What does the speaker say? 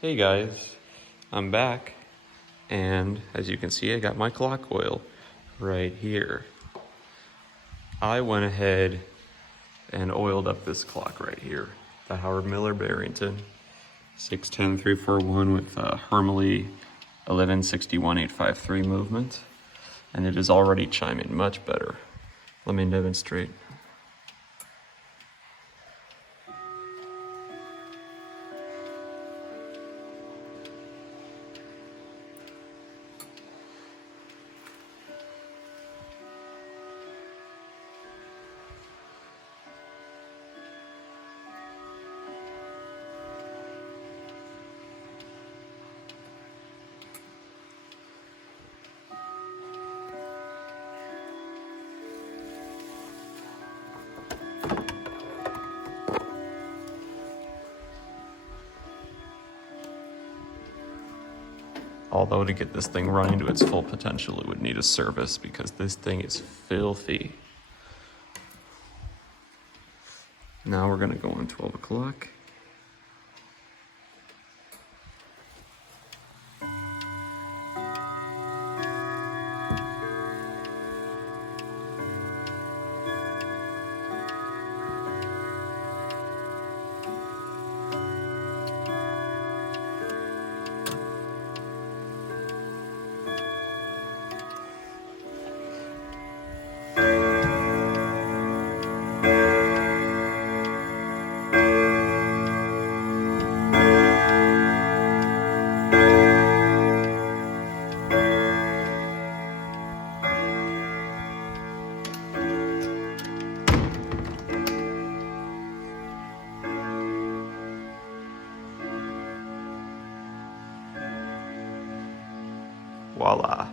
Hey guys, I'm back, and as you can see, I got my clock oil right here. I went ahead and oiled up this clock right here, the Howard Miller Barrington 610341 with Hermely 1161853 movement, and it is already chiming much better. Let me demonstrate. Although to get this thing running to its full potential, it would need a service because this thing is filthy. Now we're gonna go on 12 o'clock. Voila.